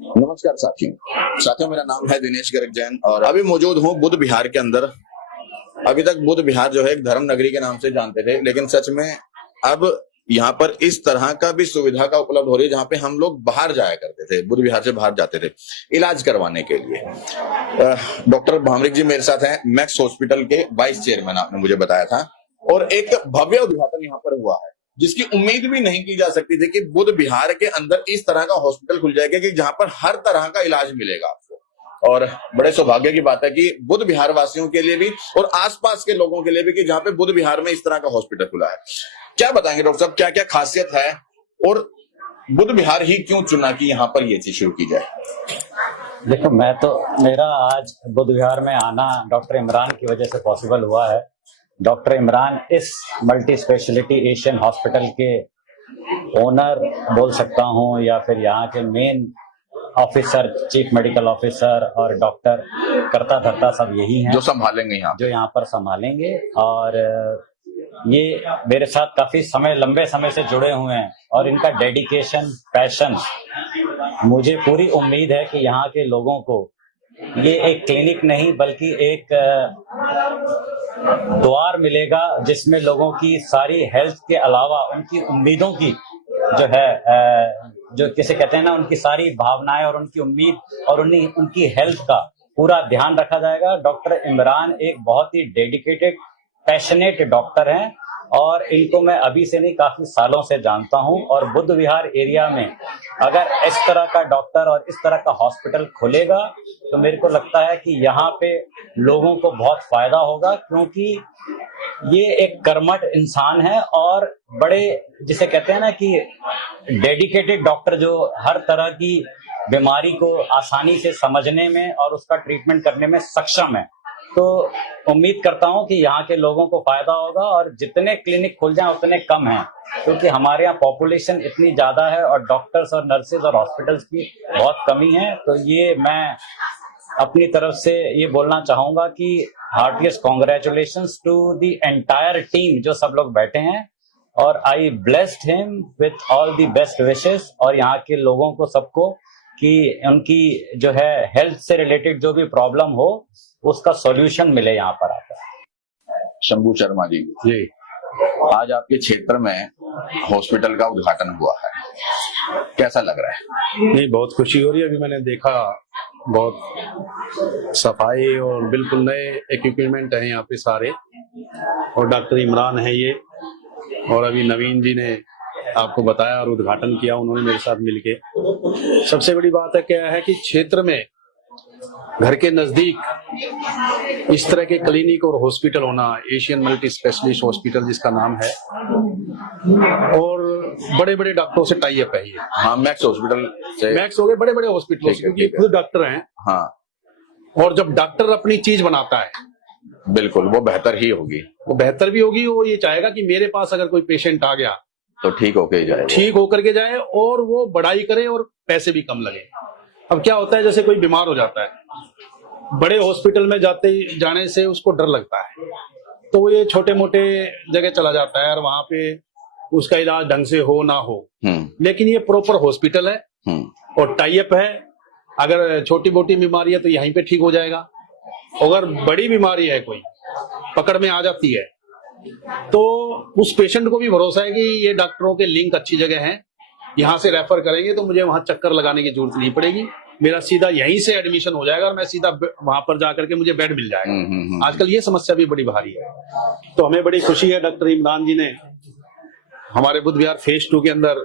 नमस्कार साथियों, मेरा नाम है दिनेश गर्ग जैन और अभी मौजूद हूँ बुध विहार के अंदर। अभी तक बुध विहार जो है एक धर्म नगरी के नाम से जानते थे, लेकिन सच में अब यहाँ पर इस तरह का भी सुविधा का उपलब्ध हो रही है जहाँ पे हम लोग बाहर जाया करते थे, बुध विहार से बाहर जाते थे इलाज करवाने के लिए। डॉक्टर भामरिक जी मेरे साथ हैं, मैक्स हॉस्पिटल के वाइस चेयरमैन, आपने मुझे बताया था। और एक भव्य उद्घाटन यहाँ पर हुआ है जिसकी उम्मीद भी नहीं की जा सकती थी कि बुध विहार के अंदर इस तरह का हॉस्पिटल खुल जाएगा कि जहां पर हर तरह का इलाज मिलेगा आपको। और बड़े सौभाग्य की बात है कि बुध विहार वासियों के लिए भी और आसपास के लोगों के लिए भी कि जहां पे बुध विहार में इस तरह का हॉस्पिटल खुला है। क्या बताएंगे डॉक्टर साहब, क्या क्या खासियत है और बुध विहार ही क्यों चुना कि यहाँ पर ये चीज शुरू की जाए? देखो, मेरा आज बुध विहार में आना डॉक्टर इमरान की वजह से पॉसिबल हुआ है। डॉक्टर इमरान इस मल्टी स्पेशलिटी एशियन हॉस्पिटल के ओनर बोल सकता हूं या फिर यहाँ के main officer, chief medical officer और डॉक्टर करता धरता सब यही हैं जो संभालेंगे जो यहाँ पर संभालेंगे। और ये मेरे साथ काफी लंबे समय से जुड़े हुए हैं और इनका डेडिकेशन, पैशन, मुझे पूरी उम्मीद है कि यहाँ के लोगों को ये एक क्लिनिक नहीं बल्कि एक द्वार मिलेगा जिसमें लोगों की सारी हेल्थ के अलावा उनकी उम्मीदों की जो है जो किसे कहते हैं ना, उनकी सारी भावनाएं और उनकी उम्मीद और उनकी हेल्थ का पूरा ध्यान रखा जाएगा। डॉक्टर इमरान एक बहुत ही डेडिकेटेड, पैशनेट डॉक्टर हैं और इनको मैं अभी से नहीं काफी सालों से जानता हूं। और बुध विहार एरिया में अगर इस तरह का डॉक्टर और इस तरह का हॉस्पिटल खुलेगा तो मेरे को लगता है कि यहाँ पे लोगों को बहुत फायदा होगा, क्योंकि ये एक कर्मठ इंसान है और बड़े जिसे कहते हैं ना कि डेडिकेटेड डॉक्टर जो हर तरह की बीमारी को आसानी से समझने में और उसका ट्रीटमेंट करने में सक्षम है। तो उम्मीद करता हूं कि यहाँ के लोगों को फायदा होगा और जितने क्लिनिक खुल जाएं उतने कम हैं, क्योंकि हमारे यहाँ पॉपुलेशन इतनी ज्यादा है और डॉक्टर्स और नर्सेज और हॉस्पिटल्स की बहुत कमी है। तो ये मैं अपनी तरफ से ये बोलना चाहूंगा कि heartiest congratulations to the entire team जो सब लोग बैठे हैं, और I blessed him with all the best wishes. और यहाँ के लोगों को सबको कि उनकी जो है हेल्थ से रिलेटेड जो भी प्रॉब्लम हो उसका सॉल्यूशन मिले यहाँ पर आकर। शंभू शर्मा जी, आज आपके क्षेत्र में हॉस्पिटल का उद्घाटन हुआ है, कैसा लग रहा है? नहीं, बहुत खुशी हो रही है। अभी मैंने देखा, बहुत सफाई और बिल्कुल नए इक्विपमेंट हैं यहाँ पे सारे, और डॉक्टर इमरान है ये, और अभी नवीन जी ने आपको बताया और उद्घाटन किया उन्होंने मेरे साथ मिलके। सबसे बड़ी बात है क्या है कि क्षेत्र में घर के नजदीक इस तरह के क्लिनिक और हॉस्पिटल होना, एशियन मल्टी स्पेशलिस्ट हॉस्पिटल जिसका नाम है, और बड़े बड़े डॉक्टरों से टाई अप है ये। हाँ, मैक्स हॉस्पिटल से, मैक्स हो गए बड़े बड़े हॉस्पिटल, क्योंकि खुद डॉक्टर हैं। हाँ, और जब डॉक्टर अपनी चीज बनाता है बिल्कुल वो बेहतर ही होगी, वो बेहतर भी होगी। वो ये चाहेगा कि मेरे पास अगर कोई पेशेंट आ गया तो ठीक होकर जाए, ठीक होकर के जाए और वो बड़ाई करे और पैसे भी कम लगे। अब क्या होता है, जैसे कोई बीमार हो जाता है, बड़े हॉस्पिटल में जाने से उसको डर लगता है, तो ये छोटे मोटे जगह चला जाता है और वहां पे उसका इलाज ढंग से हो ना हो। लेकिन ये प्रॉपर हॉस्पिटल है और टाई अप है। अगर छोटी मोटी बीमारी है तो यहीं पे ठीक हो जाएगा, अगर बड़ी बीमारी है कोई पकड़ में आ जाती है तो उस पेशेंट को भी भरोसा है कि ये डॉक्टरों के लिंक अच्छी जगह हैं, यहाँ से रेफर करेंगे तो मुझे वहां चक्कर लगाने की जरूरत नहीं पड़ेगी, मेरा सीधा यहीं से एडमिशन हो जाएगा और मैं सीधा वहां पर जाकर के मुझे बेड मिल जाएगा। आजकल ये समस्या भी बड़ी भारी है, तो हमें बड़ी खुशी है डॉक्टर इमरान जी ने हमारे बुध विहार फेज 2 के अंदर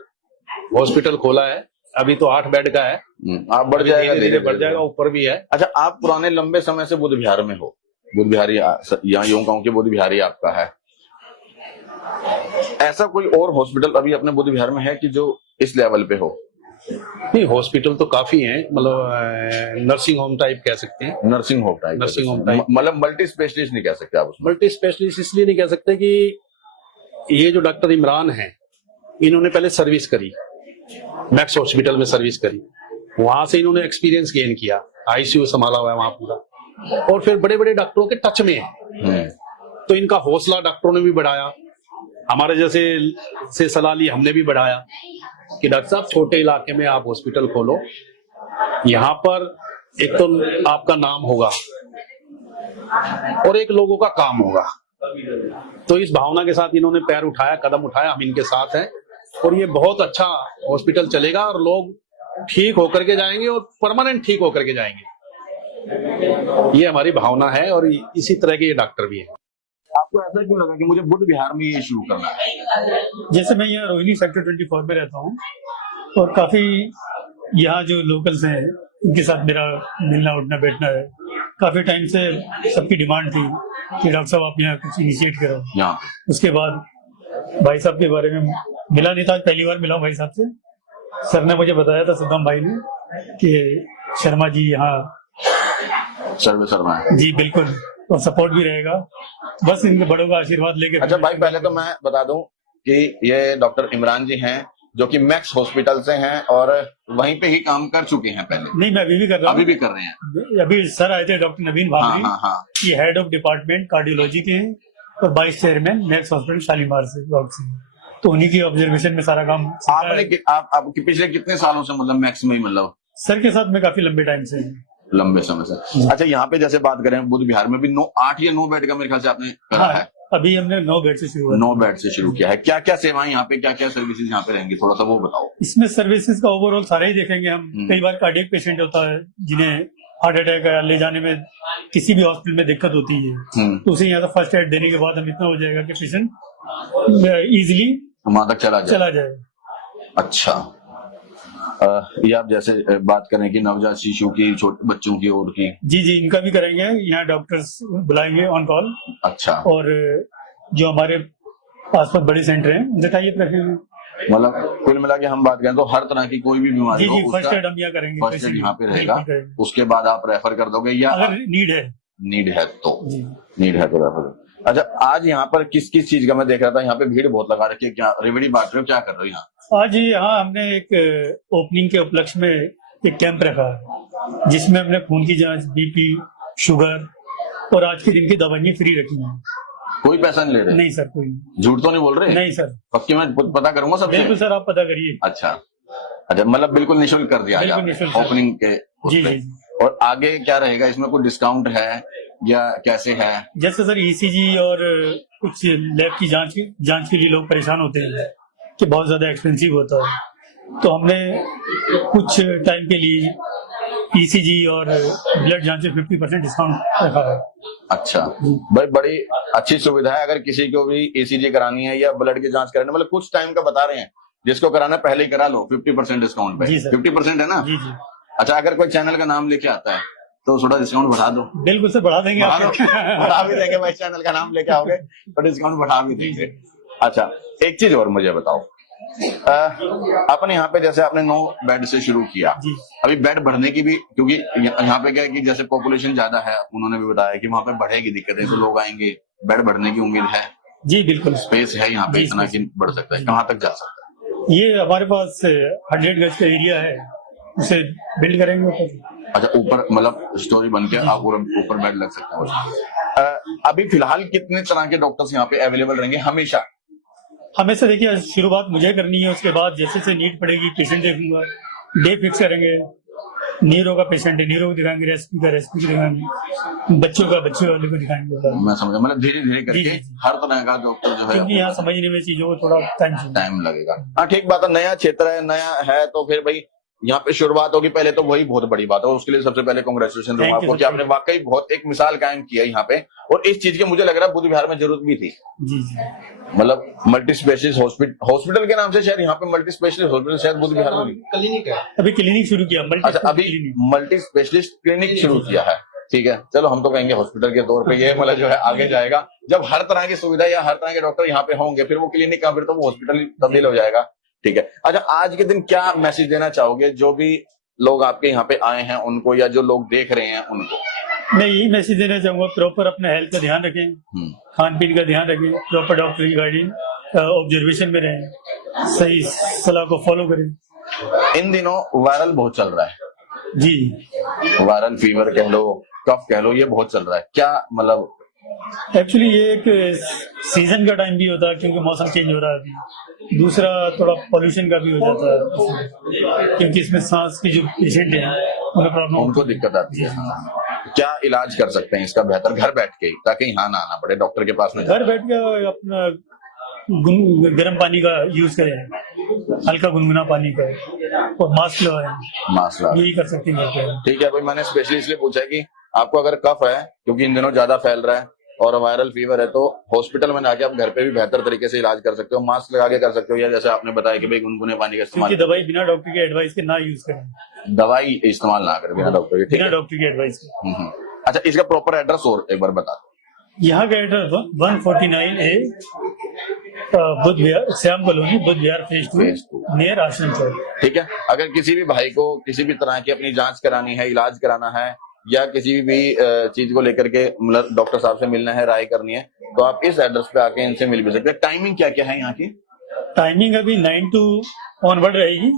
हॉस्पिटल खोला है। अभी तो 8 बेड का है, आप बढ़ जाएगा, धीरे बढ़ जाएगा, ऊपर भी है। अच्छा, आप पुराने लंबे समय से बुध विहार में हो, बुध विहारी यहाँ यूं कहूं कि बुध विहारी आपका है, ऐसा कोई और हॉस्पिटल अभी अपने बुध विहार में है कि जो इस लेवल पे हो? नहीं, हॉस्पिटल तो काफी हैं, मतलब नर्सिंग होम टाइप कह सकते हैं। नर्सिंग होम टाइप, मतलब मल्टी स्पेशलिस्ट नहीं कह सकते आप उसमें। मल्टी स्पेशलिस्ट इसलिए नहीं कह सकते कि ये जो डॉक्टर इमरान हैं, इन्होंने पहले सर्विस करी, मैक्स हॉस्पिटल में सर्विस करी, वहां से इन्होंने एक्सपीरियंस गेन किया, आईसीयू संभाला हुआ है वहां पूरा, और फिर बड़े बड़े डॉक्टरों के टच में है। तो इनका हौसला डॉक्टरों ने भी बढ़ाया, हमारे जैसे से सलाह ली हमने भी बढ़ाया कि डॉक्टर साहब छोटे इलाके में आप हॉस्पिटल खोलो यहाँ पर एक तो आपका नाम होगा और एक लोगों का काम होगा। तो इस भावना के साथ इन्होंने पैर उठाया, कदम उठाया, हम इनके साथ हैं और ये बहुत अच्छा हॉस्पिटल चलेगा और लोग ठीक होकर के जाएंगे और परमानेंट ठीक होकर के जाएंगे। ये हमारी भावना है और इसी तरह के ये डॉक्टर भी हैं। आपको ऐसा क्यों लगा कि मुझे बुद्ध विहार में ये शुरू करना है? जैसे मैं यहाँ रोहिणी सेक्टर 24 में रहता हूँ और काफी यहाँ जो लोकल्स हैं उनके साथ मेरा मिलना उठना बैठना है। काफी टाइम से सबकी डिमांड थी कि डॉक्टर साहब आप यहाँ कुछ इनिशिएट करो। यहाँ उसके बाद भाई साहब के बारे में मिला नहीं था, आज पहली बार मिला हूँ भाई साहब से। सर ने मुझे बताया था, सद्दाम भाई ने, कि शर्मा जी यहाँ सर्वे शर्मा है। जी बिल्कुल, और सपोर्ट भी रहेगा, बस इनके बड़ों का आशीर्वाद लेके। अच्छा भाई, पहले तो मैं बता दूं कि ये डॉक्टर इमरान जी हैं जो कि मैक्स हॉस्पिटल से हैं और वहीं पे ही काम कर चुके हैं पहले। नहीं, मैं अभी भी कर रहा हूँ। अभी भी कर रहे हैं? अभी सर आए थे डॉक्टर नवीन हाँ भाभी, हाँ हाँ। ये हेड ऑफ डिपार्टमेंट कार्डियोलॉजी के हैं और vice chairman max hospital Shalimar से, तो उन्हीं की ऑब्जर्वेशन में सारा काम आप पिछले कितने सालों से मतलब मैक्स में ही मतलब सर के साथ मैं काफी लंबे टाइम से हूँ। लंबे समय से? अच्छा, यहाँ पे जैसे बात करें बुद्ध विहार में भी 8 या 9 बेड का मेरे ख्याल से आपने करा है। अभी हमने 9 बेड से शुरू 9 बेड से शुरू किया है। क्या क्या सेवाएं यहाँ पे, क्या क्या सर्विसेज यहाँ पे रहेंगी, थोड़ा सा वो बताओ। इसमें सर्विसेज का ओवरऑल सारा ही देखेंगे हम। कई बार कार्डियक पेशेंट होता है जिन्हें हार्ट अटैक ले जाने में किसी भी हॉस्पिटल में दिक्कत होती है, तो उसे यहाँ से फर्स्ट एड देने के बाद हम इतना हो जाएगा कि पेशेंट इजिली वहां तक चला जाए। अच्छा, ये आप जैसे बात करें कि नवजात शिशु की, छोटे बच्चों की और की। जी जी, इनका भी करेंगे। यहाँ डॉक्टर्स बुलाएंगे ऑन कॉल। अच्छा। और जो हमारे आसपास बड़े सेंटर हैं उनसे टाइप रखेंगे। मतलब कुल मिला के हम बात करें तो हर तरह की कोई भी बीमारी जी जी, फर्स्ट एड हम यहाँ करेंगे। फर्स्ट एड यहाँ पे रहेगा, उसके बाद आप रेफर कर दोगे या अगर नीड है तो रेफर। अच्छा, आज यहाँ पर किस किस चीज का मैं देख रहा था, यहाँ पे भीड़ बहुत लगा रखी है, क्या रेवड़ी बांट रहे हो, क्या कर रहे हो यहाँ? आज यहाँ हमने एक ओपनिंग के उपलक्ष्य में एक कैंप रखा है जिसमें हमने खून की जांच, बीपी, शुगर और आज के दिन की दवाइयाँ फ्री रखी हैं। कोई पैसा नहीं ले रहे? नहीं सर, कोई। झूठ तो नहीं बोल रहे? नहीं सर, पक्की मैं पता करूंगा सबसे। बिल्कुल सर, आप पता करिए। अच्छा, मतलब बिल्कुल निःशुल्क कर दिया ओपनिंग के जी जी। और आगे क्या रहेगा इसमें, कोई डिस्काउंट है या कैसे है? जैसे सर ईसीजी और कुछ लैब की जांच के लिए लोग परेशान होते हैं कि बहुत ज्यादा एक्सपेंसिव होता है, तो हमने कुछ टाइम के लिए ईसीजी और ब्लड जांच में 50% डिस्काउंट रखा है। अच्छा भाई, बड़ी अच्छी सुविधा है। अगर किसी को भी ईसीजी करानी है या ब्लड की जांच करानी, मतलब कुछ टाइम का बता रहे हैं, जिसको कराना पहले ही करा लो 50% डिस्काउंट पे। 50% है ना? जी जी। अच्छा, अगर कोई चैनल का नाम लेके आता है तो थोड़ा डिस्काउंट बढ़ा दो। बिल्कुल सर, बढ़ा देंगे। बढ़ा भी देंगे भाई, चैनल का नाम लेके आओगे तो डिस्काउंट बढ़ा भी देंगे। अच्छा, एक चीज और मुझे बताओ, अपने यहाँ पे जैसे आपने 9 बेड से शुरू किया, अभी बेड बढ़ने की भी, क्योंकि यहाँ पे क्या है कि जैसे पॉपुलेशन ज्यादा है, उन्होंने भी बताया कि वहाँ पे बढ़ेगी दिक्कतें, तो लोग आएंगे, बेड बढ़ने की उम्मीद है? जी बिल्कुल, स्पेस है यहाँ पे इतना कि बढ़ सकता है, कहाँ तक जा सकता है? ये हमारे पास 100 गज का एरिया है, उसे बिल्ड करेंगे ऊपर। अच्छा, ऊपर मतलब स्टोरी बन के आप ऊपर बेड लग सकता है। अभी फिलहाल कितने तरह के डॉक्टर्स यहाँ पे अवेलेबल रहेंगे हमेशा? हमेशा देखिए, शुरुआत मुझे करनी है, उसके बाद जैसे से नीड पड़ेगी पेशेंट देखूंगा, डे फिक्स करेंगे। नीरो का पेशेंट है, नीरो को दिखाएंगे, रेस्पी का दिखाएंगे, बच्चों वाले को दिखाएंगे। मैं समझा, मतलब धीरे धीरे करके हर तरह का डॉक्टर जो है, क्योंकि यहाँ समझने में चीजों को थोड़ा टाइम लगेगा। हाँ ठीक बात है, नया क्षेत्र है, नया है, तो फिर भाई यहाँ पे शुरुआत होगी पहले, तो वही बहुत बड़ी बात है। उसके लिए सबसे पहले कांग्रेचुलेशन दूंगा आपको कि आपने वाकई बहुत एक मिसाल कायम किया यहाँ पे, और इस चीज की मुझे लग रहा है बुद्ध विहार में जरूरत भी थी। जी जी, मतलब मल्टी स्पेशलिस्ट हॉस्पिटल के नाम से शायद यहाँ पे मल्टी स्पेशलिस्ट हॉस्पिटल शायद बुद्ध विहार में क्लिनिक है, अभी क्लिनिक शुरू किया। अच्छा, अभी मल्टी स्पेशलिस्ट क्लिनिक शुरू किया है, ठीक है। चलो, हम तो कहेंगे हॉस्पिटल के तौर पे ये मतलब जो है आगे जाएगा, जब हर तरह की सुविधा या हर तरह के डॉक्टर यहाँ पे होंगे, फिर वो क्लिनिक का, फिर तो वो हॉस्पिटल तब्दील हो जाएगा, ठीक है। अच्छा, आज के दिन क्या मैसेज देना चाहोगे जो भी लोग आपके यहाँ पे आए हैं उनको, या जो लोग देख रहे हैं उनको? मैं यही मैसेज देना चाहूंगा, प्रॉपर अपने हेल्थ का ध्यान रखें, खान पीन का ध्यान रखें, प्रॉपर डॉक्टर की गाइडेंस ऑब्जर्वेशन में रहें, सही सलाह को फॉलो करें। इन दिनों वायरल बहुत चल रहा है जी, वायरल फीवर कह लो, कफ कह लो, ये बहुत चल रहा है, क्या मतलब? एक्चुअली ये एक सीजन का टाइम भी होता है क्योंकि मौसम चेंज हो रहा है अभी। दूसरा थोड़ा पोल्यूशन का भी हो जाता है, क्योंकि इसमें सांस के जो पेशेंट हैं उन्हें प्रॉब्लम उनको दिक्कत आती है। हाँ। क्या इलाज कर सकते हैं इसका बेहतर घर बैठ के ही, ताकि यहाँ ना आना पड़े, डॉक्टर के पास में घर बैठ के अपना गर्म पानी का यूज करें, हल्का गुनगुना पानी का, और मास्क लगाएं, मास्क। यही कर सकते हैं। ठीक है भाई, मैंने स्पेशली इसलिए पूछा है कि आपको अगर कफ है, क्योंकि इन दिनों ज्यादा फैल रहा है, और वायरल फीवर है, तो हॉस्पिटल में जाके आप घर पे भी बेहतर तरीके से इलाज कर सकते हो, मास्क लगा के कर सकते हो, या जैसे आपने बताया कि भाई गुनगुने पानी का इस्तेमाल, क्योंकि दवाई बिना डॉक्टर के एडवाइस के ना यूज करें, दवाई इस्तेमाल ना करें बिना डॉक्टर के। ठीक बिना है। डॉक्टर की एडवाइस के। अच्छा, इसका प्रॉपर एड्रेस और एक बार बता दो। यहाँ का एड्रेस 149A बुद्ध विहार, श्याम कॉलोनी, बुद्ध विहार फेज 2 नियर आश्रम चौक। ठीक है। अगर किसी भी भाई को किसी भी तरह की अपनी जांच करानी है, इलाज कराना है, या किसी भी चीज को लेकर के मतलब डॉक्टर साहब से मिलना है, राय करनी है, तो आप इस एड्रेस पे आके इनसे मिल भी सकते हैं। टाइमिंग क्या क्या है यहाँ की? टाइमिंग अभी 9 to ऑनवर्ड रहेगी,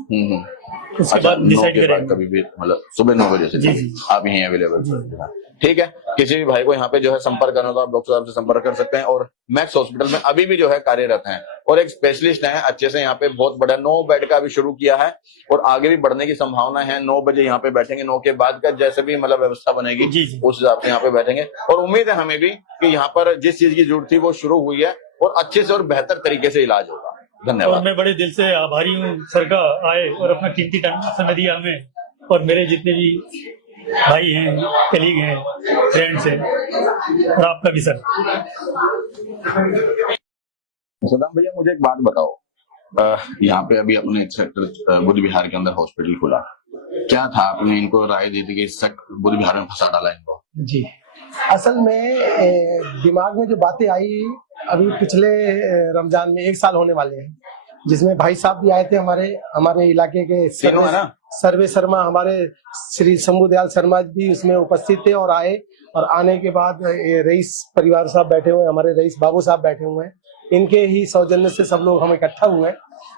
उसके अच्छा, बाद 9 डिसाइड के बाद करेंगे। कभी भी मतलब सुबह 9 बजे से जी, जी। आप यहीं अवेलेबल। ठीक है। किसी भी भाई को यहाँ पे जो है संपर्क करना हो तो आप डॉक्टर साहब से संपर्क कर सकते हैं, और मैक्स हॉस्पिटल में अभी भी जो है कार्यरत हैं, और एक स्पेशलिस्ट हैं अच्छे से। यहाँ पे बहुत बड़ा 9 बेड का भी शुरू किया है, और आगे भी बढ़ने की संभावना है। 9 बजे यहाँ पे बैठेंगे, 9 के बाद का जैसे भी मतलब व्यवस्था बनेगी जी, जी। उस हिसाब से यहाँ पे बैठेंगे, और उम्मीद है हमें भी कि यहाँ पर जिस चीज की जरूरत थी वो शुरू हुई है, और अच्छे से और बेहतर तरीके से इलाज होगा। और धन्यवाद। मैं बड़े दिल से आभारी हूँ सर का, आए और अपना कीमती टाइम समय दिया हमें, और मेरे जितने भी भाई हैं, कलीग हैं, फ्रेंड्स हैं, और आपका भी सर। सदाम भैया, मुझे एक बात बताओ, यहाँ पे अभी अपने सेक्टर बुद्ध विहार के अंदर हॉस्पिटल खुला, क्या था आपने इनको राय दी थी कि इस बुद्ध विहार में फंसा डाला इनको? जी, असल में दिमाग में जो बातें आई अभी पिछले रमजान में 1 साल होने वाले हैं, जिसमें भाई साहब भी आए थे, हमारे इलाके के सर्वे शर्मा, हमारे श्री शंभू दयाल शर्मा भी उसमें उपस्थित थे और आए, और आने के बाद रईस परिवार साहब बैठे हुए हैं, हमारे रईस बाबू साहब बैठे हुए हैं, इनके ही सौजन्य से सब लोग हम इकट्ठा हुए हैं।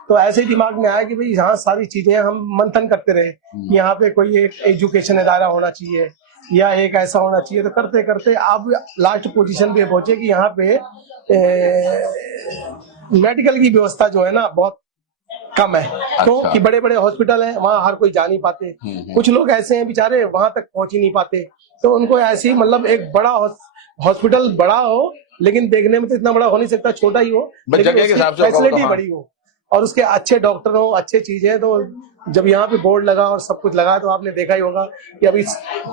तो ऐसे ही दिमाग में आया कि भाई यहाँ सारी चीजें हम मंथन करते रहे कि यहाँ पे कोई एक एजुकेशन अदारा होना चाहिए या एक ऐसा होना चाहिए। तो करते करते अब लास्ट पोजीशन पे पहुंचे कि यहाँ पे मेडिकल की व्यवस्था जो है ना बहुत कम है। क्योंकि बड़े बड़े हॉस्पिटल हैं, वहाँ हर कोई जा नहीं पाते। कुछ लोग ऐसे हैं बेचारे वहां तक पहुंच ही नहीं पाते, तो उनको ऐसी मतलब एक बड़ा हॉस्पिटल बड़ा हो, लेकिन देखने में तो इतना बड़ा हो नहीं सकता, छोटा ही हो, लेकिन फैसिलिटी बड़ी हो और उसके अच्छे डॉक्टर हो, अच्छे चीजें। तो जब यहाँ पे बोर्ड लगा और सब कुछ लगा, तो आपने देखा ही होगा कि अभी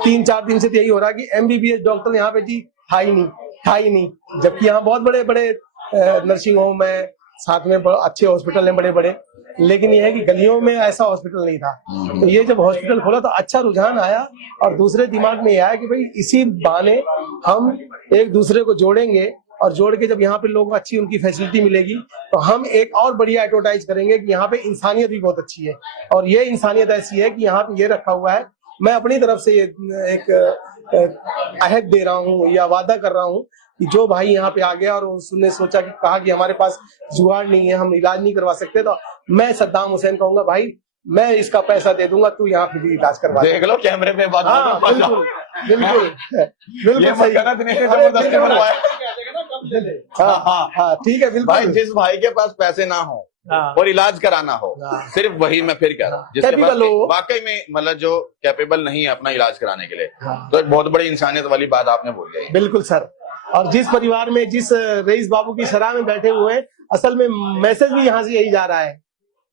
3-4 दिन से यही हो रहा है कि MBBS डॉक्टर यहाँ पे जी था ही नहीं, जबकि यहाँ बहुत बड़े बड़े नर्सिंग होम है, साथ में अच्छे हॉस्पिटल हैं बड़े बड़े, लेकिन ये है कि गलियों में ऐसा हॉस्पिटल नहीं था। तो ये जब हॉस्पिटल खोला तो अच्छा रुझान आया, और दूसरे दिमाग में ये आया कि भाई इसी बहाने हम एक दूसरे को जोड़ेंगे, और जोड़ के जब यहाँ पे लोगों को अच्छी उनकी फैसिलिटी मिलेगी तो हम एक और बढ़िया एडवर्टाइज करेंगे कि यहाँ पे इंसानियत भी बहुत अच्छी है। और ये इंसानियत ऐसी है कि यहाँ पे ये रखा हुआ है, मैं अपनी तरफ से ये एक अहद दे रहा हूँ या वादा कर रहा हूँ कि जो भाई यहाँ पे आ गया और उसने सोचा कि कहा कि हमारे पास जुगाड़ नहीं है, हम इलाज नहीं करवा सकते, तो मैं सद्दाम हुसैन कहूंगा भाई मैं इसका पैसा दे दूंगा, तू यहाँ पे भी इलाज करवा। देख लो कैमरे में बात। हाँ, बिल्कुल हाँ, ठीक है, बिल्कुल। भाई जिस भाई के पास पैसे ना हो और इलाज कराना हो, सिर्फ वही मैं फिर कह रहा हूँ, जिसके पास वाकई में मतलब जो कैपेबल नहीं है अपना इलाज कराने के लिए, तो एक बहुत बड़ी इंसानियत वाली बात आपने बोल दी। बिल्कुल सर। और जिस परिवार में जिस रईस बाबू की सराह में बैठे हुए हैं, असल में मैसेज भी यहाँ से यही जा रहा है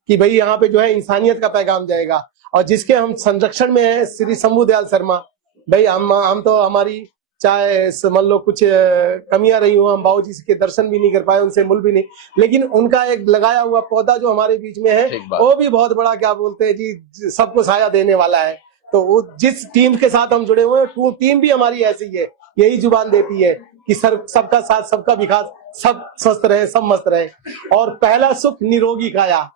कि भाई यहाँ पे जो है इंसानियत का पैगाम जाएगा। और जिसके हम संरक्षण में है श्री शंभू दयाल शर्मा भाई, हम तो हमारी चाहे मान लो कुछ कमियां रही हो, हम बाबूजी के दर्शन भी नहीं कर पाए, उनसे मिल भी नहीं, लेकिन उनका एक लगाया हुआ पौधा जो हमारे बीच में है वो भी बहुत बड़ा क्या बोलते हैं जी, सबको साया देने वाला है। तो वो जिस टीम के साथ हम जुड़े हुए हैं, टीम भी हमारी ऐसी है, यही जुबान देती है कि सबका साथ सबका विकास, सब स्वस्थ रहे, सब मस्त रहे। और पहला सुख निरोगी काया,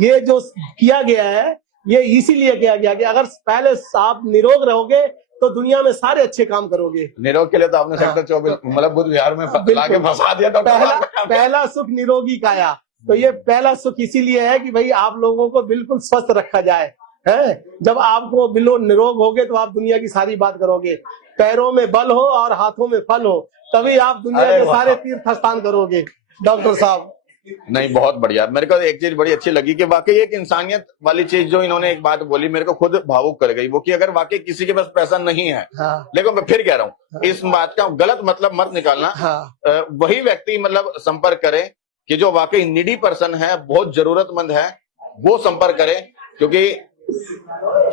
ये जो किया गया है ये इसीलिए किया गया कि अगर पहले आप निरोग रहोगे तो दुनिया में सारे अच्छे काम करोगे। निरोग के लिए तो आपने सेक्टर 24 मतलब बुद्ध विहार में लाके फंसा दिया। तो पहला सुख निरोगी काया, तो ये पहला सुख इसीलिए है कि भाई आप लोगों को बिल्कुल स्वस्थ रखा जाए है। जब आपको बिल्कुल निरोग होगे तो आप दुनिया की सारी बात करोगे, पैरों में बल हो और हाथों में फल हो, तभी आप दुनिया के सारे तीर्थ स्थान करोगे। डॉक्टर साहब नहीं, बहुत बढ़िया। मेरे को एक चीज बड़ी अच्छी लगी कि वाकई एक इंसानियत वाली चीज जो इन्होंने एक बात बोली मेरे को खुद भावुक कर गई, वो कि अगर वाकई किसी के पास पैसा नहीं है, हाँ। लेकिन मैं फिर कह रहा हूँ इस बात का गलत मतलब मत निकालना। हाँ। वही व्यक्ति मतलब संपर्क करे कि जो वाकई नीडी पर्सन है, बहुत जरूरतमंद है, वो संपर्क करे, क्योंकि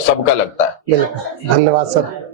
सबका लगता है। बिल्कुल, धन्यवाद सर।